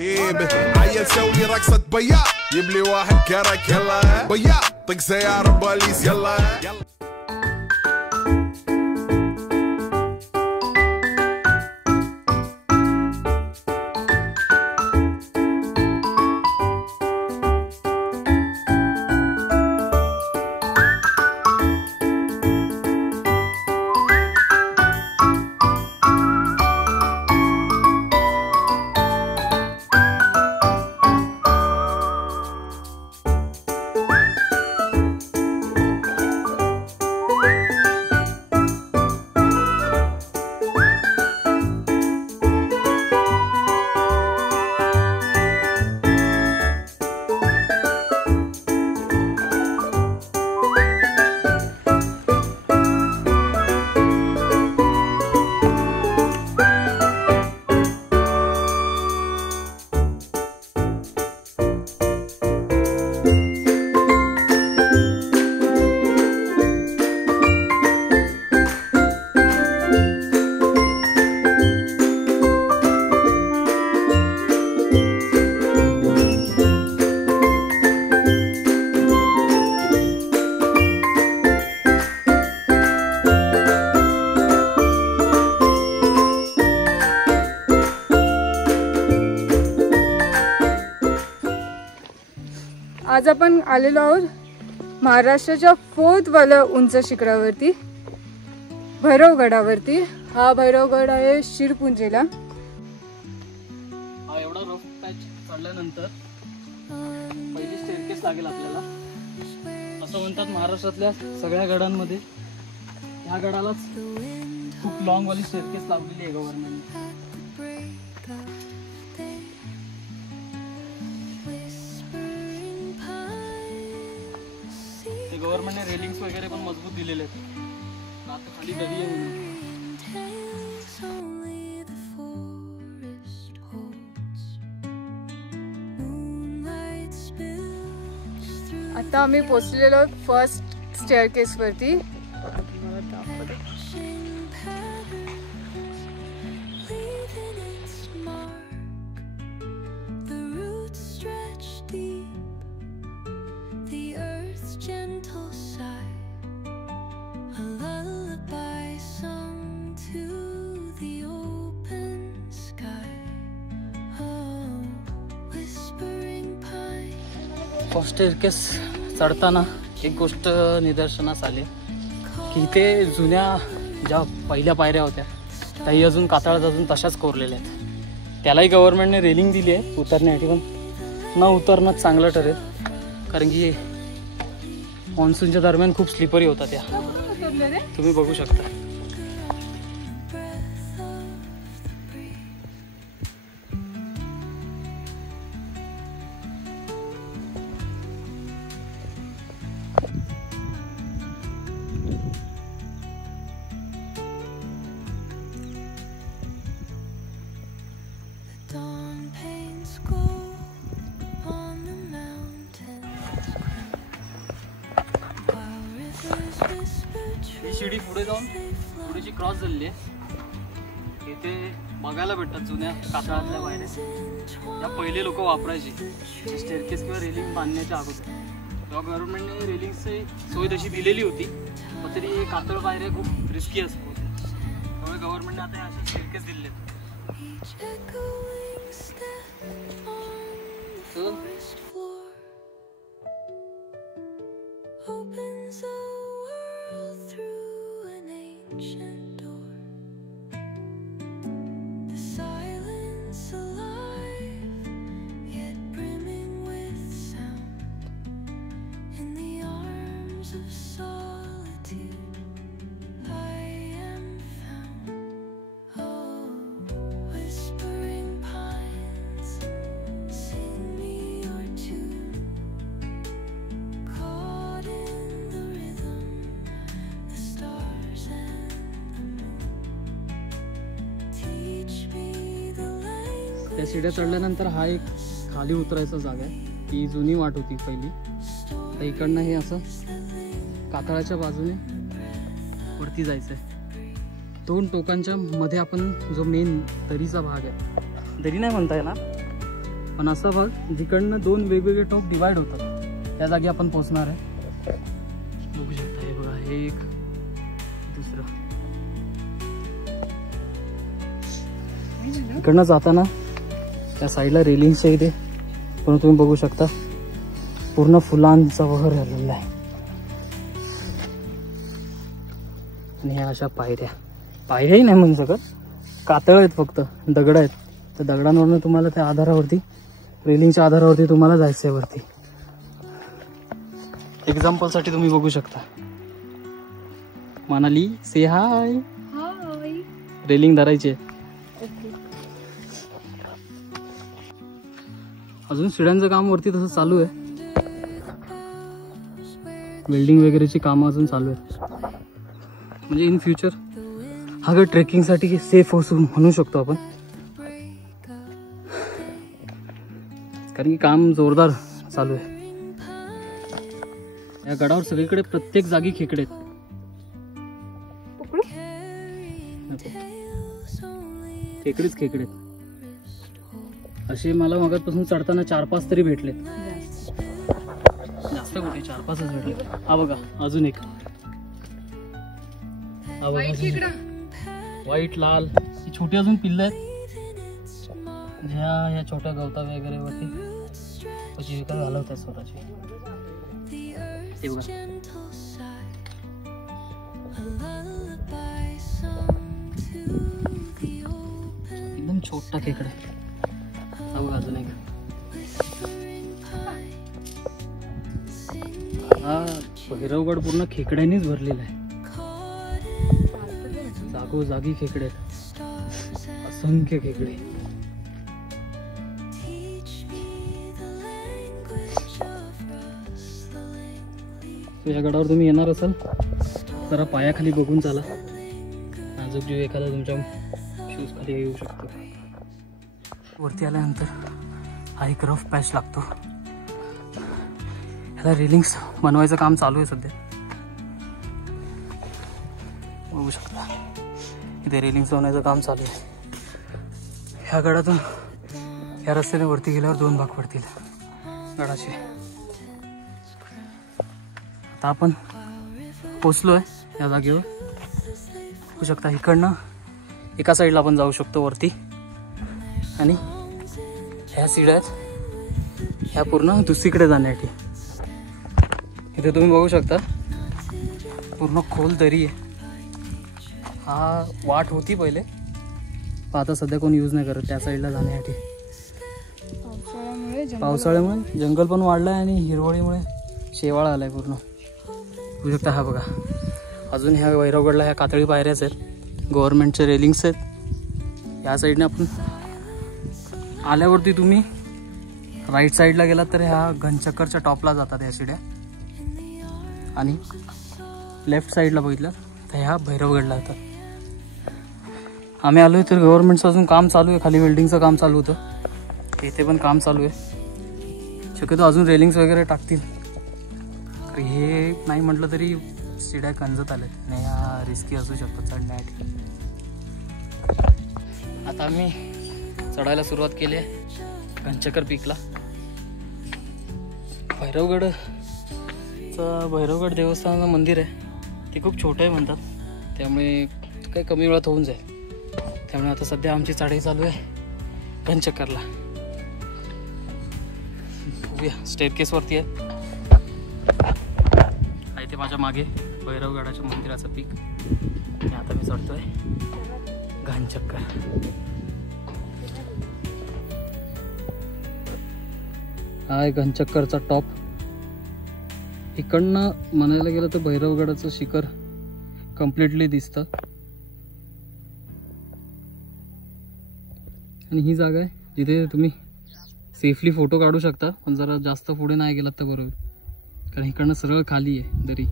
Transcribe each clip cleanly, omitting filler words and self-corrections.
عيل سوي رقصة بياع يبلي واحد كرك يلا بياع طق سيارة بوليس يلا आज आपण आलेलो आहोत महाराष्ट्राच्या 4th वाल्या उंच शिखरावरती भैरवगडावरती। हा भैरवगड आहे शिरपुंजीला। हा एवढा रफ पॅच चढल्यानंतर पहिली स्टेअरकेस लागेल आपल्याला। असं म्हणतात महाराष्ट्रातल्या सगळ्या गडांमध्ये ह्या गडालाच खूप लॉंग वाली स्टेअरकेस लावलेली आहे गव्हर्नमेंटने। गव्हर्नमेंटने रेलिंग्स वगैरे पण मजबूत दिलेले आहेत। आता खाली दरी आहे म्हणून। आता आम्ही पोहोचलेलो आहोत फर्स्ट स्टेअरकेस वरती। फर्स्ट स्टेअरकेस चढताना एक गोष्ट निदर्शनास आली की इथे जुन्या ज्या पहिल्या पायऱ्या होत्या त्याही अजून कातळात अजून तशाच कोरलेल्या आहेत। त्यालाही गव्हर्नमेंटने रेलिंग दिली आहे उतरण्यासाठी, पण न उतरणं चांगलं ठरेल कारण की मॉन्सूनच्या दरम्यान खूप स्लिपरी होता त्या, तुम्ही बघू शकता। ही शिडी पुढे जाऊन थोडीशी क्रॉस झालेली आहे। इथे बघायला भेटतात जुन्या कातळातल्या पायऱ्या, त्या पहिले लोक वापरायचे स्टेअरकेस किंवा रेलिंग बांधण्याच्या अगोदर। तेव्हा गव्हर्नमेंटने रेलिंगची सोय तशी दिलेली होती, पण तरी कातळ पायऱ्या खूप रिस्की असतात, त्यामुळे गव्हर्नमेंटने आता असे स्टेअरकेस दिले आहेत। त्या शिड्या चढल्यानंतर हा एक खाली उतरायचा जागा आहे। ती जुनी वाट होती पहिली, तर इकडनं हे असं कातळाच्या बाजूने वरती जायचं आहे। दोन टोकांच्या मध्ये आपण जो मेन दरीचा भाग आहे, दरी नाही म्हणता येणार, पण असा भाग जिकडनं 2 वेगवेगळे टोक डिवाइड होतात त्या जागी आपण पोहोचणार आहे. बघू शकता हे बघा, हे एक दुसरं. इकडनं जाताना त्या साईडला रेलिंगच्या इथे पण तुम्ही बघू शकता पूर्ण फुलांचा बहर झालेला आहे. आणि ह्या अशा पायऱ्याही नाही म्हणू शकत, कातळ आहेत, फक्त दगड आहेत. त्या दगडांवरनं तुम्हाला त्या आधारावरती, रेलिंगच्या आधारावरती तुम्हाला जायचं आहे वरती. एक्झाम्पलसाठी तुम्ही बघू शकता. मनाली से हाय. रेलिंग धरायची आहे. अजून शिड्यांचं काम वरती तसं चालू आहे. वेल्डिंग वगैरेची कामं अजून चालू आहेत. म्हणजे इन फ्युचर हा गड ट्रेकिंगसाठी सेफ असू म्हणू शकतो आपण, कारण की काम जोरदार चालू आहे. या गडावर सगळीकडे प्रत्येक जागी खेकडे आहेत. खेकडेच खेकडे असे मला मगापासून चढताना 4-5 तरी भेटले. जास्त कुठे 4-5च भेटले. हा बघा अजून एक. हा बघा व्हाईट लाल. ही छोटी अजून पिल्लं आहेत ह्या छोट्या गवता वगैरे वरती जीविका घालवतात स्वतःची. हे बघा एकदम छोटा खेकडा. हा बघा अजून एक. हा भैरवगड पूर्ण खेकड्यांनीच भरलेला आहे. जागोजागी खेकडे, असंख्य खेकडे. या गडावर तुम्ही येणार असाल जरा पायाखाली बघून चाला. नाजूक जीव एखादा तुमच्या शूज खाली येऊ शकतो. वरती आल्यानंतर हा एक रफ पॅच लागतो. ह्याला रेलिंग्स बनवायचं काम चालू आहे सध्या. बघू शकता इथे रेलिंग्स बनवायचं काम चालू आहे. ह्या गडातून ह्या रस्त्याने वरती गेल्यावर 2 भाग पडतील गडाचे. आता आपण पोचलो आहे या जागेवर. बघू शकता इकडनं एका साईडला आपण जाऊ शकतो वरती, आणि ह्या सीड्या आहेत ह्या पूर्ण दुसरीकडे जाण्यासाठी. इथे तुम्ही बघू शकता पूर्ण खोल दरी आहे. हा वाट होती पहिले, पण आता सध्या कोण यूज नाही करत त्या साईडला जाण्यासाठी. पावसाळ्यामुळे जंगल पण वाढलंय आणि हिरवळीमुळे शेवाळा आलाय पूर्ण. बघू शकता हा बघा. अजून ह्या भैरवगडला ह्या कातळी पायऱ्याच आहेत, गव्हर्नमेंटचे रेलिंग्स आहेत. या साईडने आपण आल्यावरती तुम्ही राईट साईडला गेलात तर ह्या घनचक्करच्या टॉपला जातात या शिड्या, आणि लेफ्ट साईडला बघितलं तर ह्या भैरवगडला जातात. आम्ही आलोय तर गव्हर्नमेंटचं अजून काम चालू आहे. खाली बिल्डिंगचं काम चालू होतं, इथे पण काम चालू आहे. शक्यतो अजून रेलिंग्स वगैरे टाकतील. तर हे नाही म्हटलं तरी शिड्या गंजत आल्यात आणि ह्या रिस्की असू शकतात चढण्यासाठी. आता आम्ही चढायला सुरुवात केली आहे घनचक्कर पीकला. भैरवगड देवस्थानाचं मंदिर आहे ते खूप छोटं आहे म्हणतात, त्यामुळे काही कमी वेळात होऊन जाईल. त्यामुळे आता सध्या आमची चढाई चालू आहे घनचक्करला. बघूया स्टेअरकेसवरती आहे. इथे माझ्या मागे भैरवगडाच्या मंदिराचं पीक, आणि आता मी चढतोय घनचक्कर. हा आहे घनचक्करचा टॉप. इकडनं म्हणायला गेलं तर भैरवगडाचं शिखर कम्प्लिटली दिसतं. आणि ही जागा आहे जिथे तुम्ही सेफली फोटो काढू शकता, पण जरा जास्त पुढे नाही गेलात तर बरोबर, कारण इकडनं सरळ खाली आहे दरी.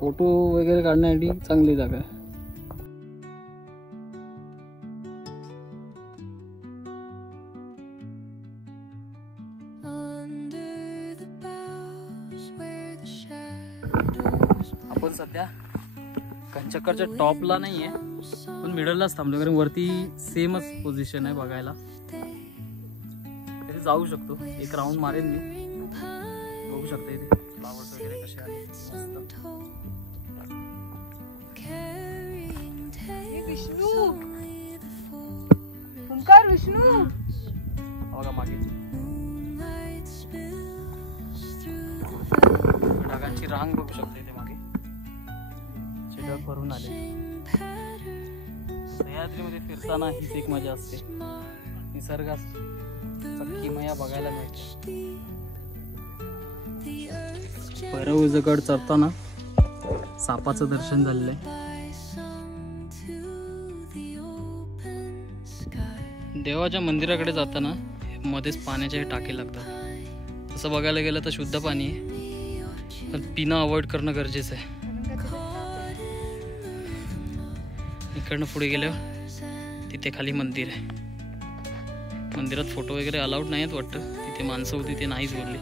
फोटो वगैरे काढण्यासाठी चांगली जागा आहे. आपण सध्या घनचक्करच्या टॉपला नाही आहे, पण मिडललाच थांबलो, कारण वरती सेमच पोझिशन आहे बघायला. जाऊ शकतो. एक राऊंड मारेन मी. बघू शकता इथे फ्लावर्स वगैरे कसे आले मस्त. विष्णू ओंकार, विष्णू बघा मागे ढगांची रांग बघू शकता इथे मागे. ढग भरून आले. सह्याद्रीमध्ये फिरताना हीच एक मजा असते. निसर्गाचा किमया बघायला मिळते. भैरवगड चढताना सापाचं दर्शन झालेलं आहे. देवाच्या मंदिराकडे जाताना मध्येच पाण्याचे टाके लागतात. तसं बघायला गेलं तर शुद्ध पाणी आहे, पण पिणं अवॉइड करणं गरजेचं आहे. इकडनं पुढे गेल्यावर तिथे खाली मंदिर आहे. मंदिरात फोटो वगैरे अलाउड नाही आहेत वाटतं. तिथे माणसं होती ते नाहीच बोलले.